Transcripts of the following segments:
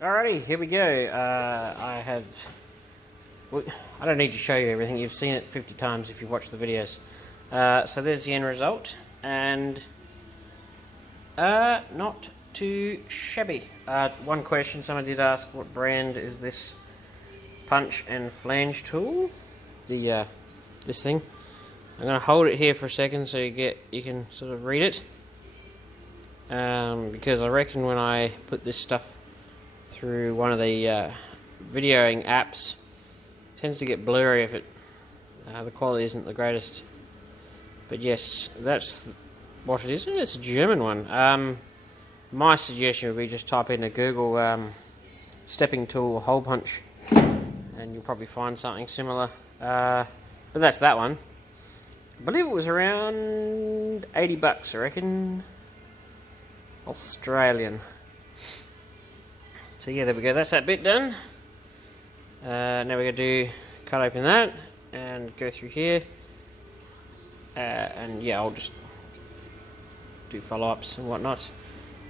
Alrighty, here we go. I don't need to show you everything. You've seen it 50 times if you watch the videos. So there's the end result, and not too shabby. One question someone did ask: what brand is this punch and flange tool? This thing. I'm going to hold it here for a second so you can sort of read it. Because I reckon when I put this stuff through one of the videoing apps, it tends to get blurry if the quality isn't the greatest. But yes, that's what it is. It's a German one. My suggestion would be just type in a Google stepping tool hole punch, and you'll probably find something similar. But that's that one. I believe it was around $80, I reckon. Australian. So yeah, there we go. That's that bit done. Now we're going to cut open that and go through here. And yeah, I'll just do follow-ups and whatnot.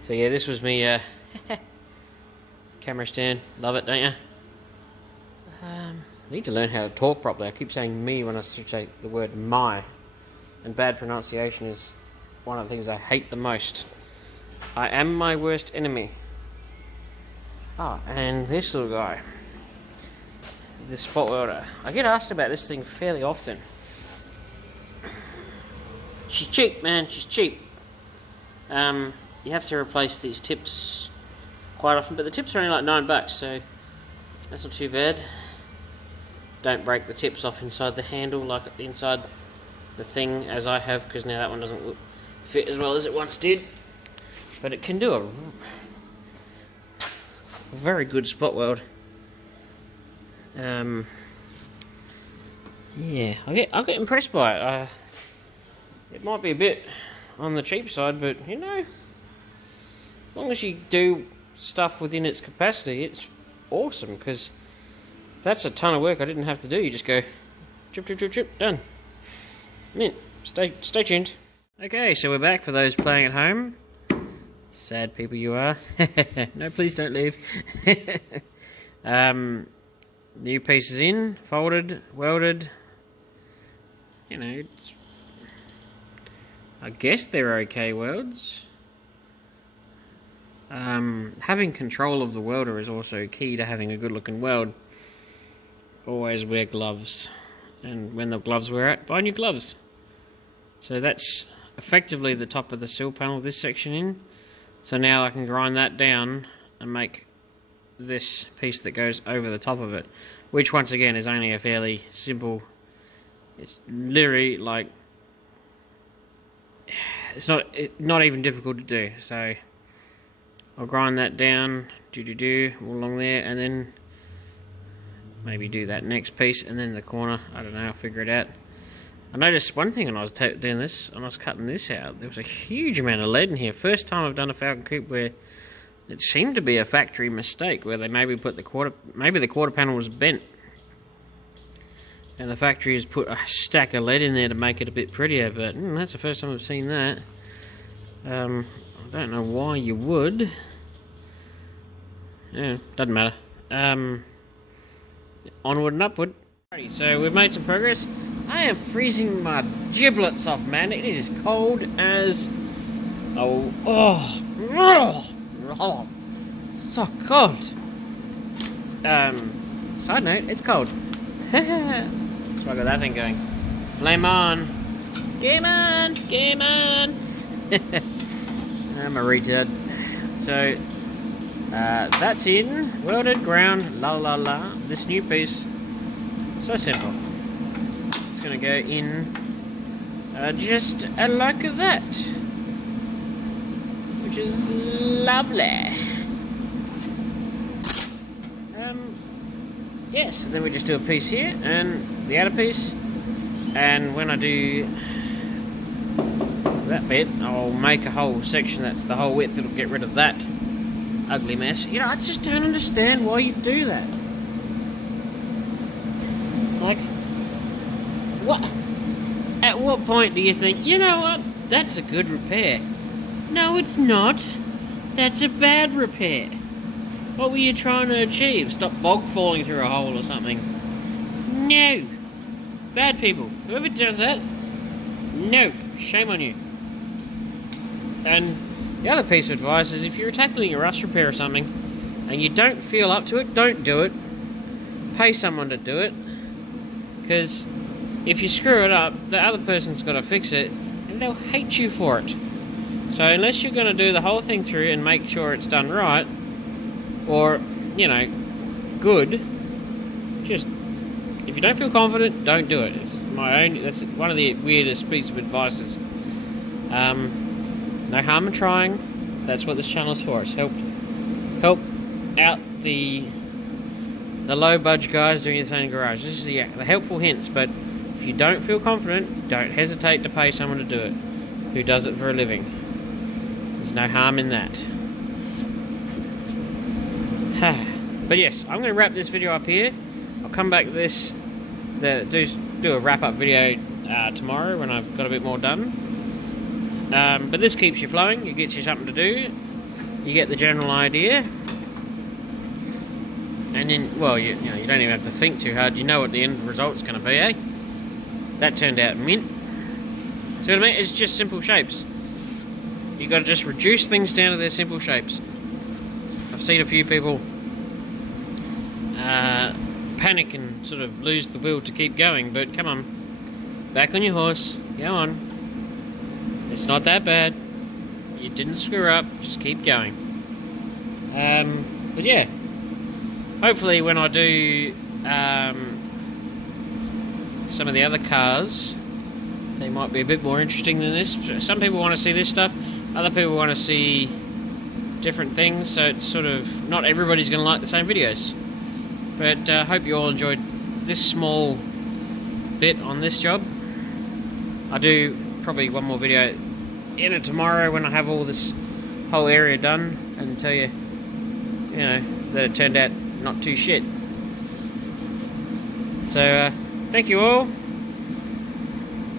So yeah, this was me camera stand. Love it, don't you? I need to learn how to talk properly. I keep saying me when I should say the word my. And bad pronunciation is one of the things I hate the most. I am my worst enemy. And this little guy. This spot welder. I get asked about this thing fairly often. She's cheap, man. She's cheap. You have to replace these tips quite often, but the tips are only like $9, so that's not too bad. Don't break the tips off inside the handle like inside the thing as I have, because now that one doesn't fit as well as it once did. But it can do a very good spot weld. Yeah, I get impressed by it. It might be a bit on the cheap side, but you know, as long as you do stuff within its capacity, it's awesome. Because that's a ton of work I didn't have to do. You just go, chip, chip, chip, chip, done. Mint. Stay tuned. Okay, so we're back for those playing at home. Sad people you are. No, please don't leave. New pieces in, folded, welded. You know, I guess they're okay welds. Having control of the welder is also key to having a good looking weld. Always wear gloves. And when the gloves wear out, buy new gloves. So that's effectively the top of the sill panel, this section in. So now I can grind that down and make this piece that goes over the top of it, which once again is only a fairly simple, it's literally like, it's not even difficult to do. So I'll grind that down, all along there, and then maybe do that next piece, and then the corner, I don't know, I'll figure it out. I noticed one thing when I was doing this, and I was cutting this out, there was a huge amount of lead in here. First time I've done a Falcon coupe where it seemed to be a factory mistake, where they maybe put the quarter panel was bent, and the factory has put a stack of lead in there to make it a bit prettier. But that's the first time I've seen that. I don't know why you would. Yeah, doesn't matter. Onward and upward. Alrighty, so we've made some progress. I am freezing my giblets off, man. It is cold as so cold. Side note, it's cold. That's why I got that thing going. Flame on. Game on. Game on. I'm a retard. So that's in. Welded, ground, la la la. This new piece, so simple. It's going to go in just like that, which is lovely. Yes, and then we just do a piece here and the outer piece, and when I do that bit, I'll make a whole section that's the whole width. It'll get rid of that ugly mess. You know, I just don't understand why you do that. Like, what? At what point do you think, you know what, that's a good repair? No, it's not. That's a bad repair. What were you trying to achieve? Stop bog falling through a hole or something? No! Bad people. Whoever does that, no. Shame on you. And the other piece of advice is if you're tackling a rust repair or something and you don't feel up to it, don't do it. Pay someone to do it. Because if you screw it up, the other person's got to fix it and they'll hate you for it. So unless you're going to do the whole thing through and make sure it's done right, or, you know, good, just, if you don't feel confident, don't do it. It's that's one of the weirdest pieces of advice is, no harm in trying. That's what this channel is for. It's help out the low budge guys doing this in the garage. This is the helpful hints, but if you don't feel confident, don't hesitate to pay someone to do it who does it for a living. There's no harm in that. But yes, I'm going to wrap this video up here. I'll come back to this, do a wrap up video tomorrow when I've got a bit more done. But this keeps you flowing, it gets you something to do, you get the general idea, and then, well, you know, you don't even have to think too hard, you know what the end result's going to be, eh? That turned out mint. See what I mean? It's just simple shapes. You've got to just reduce things down to their simple shapes. I've seen a few people panic and sort of lose the will to keep going, but come on, back on your horse, go on. It's not that bad. You didn't screw up, just keep going. But yeah, hopefully when I do some of the other cars, they might be a bit more interesting than this. Some people want to see this stuff, other people want to see different things, so it's sort of, not everybody's going to like the same videos. But I hope you all enjoyed this small bit on this job. I'll do probably one more video in it tomorrow when I have all this whole area done and tell you, you know, that it turned out not too shit. So thank you all.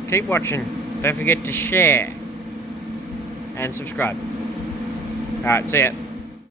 Keep watching. Don't forget to share and subscribe. Alright, see ya.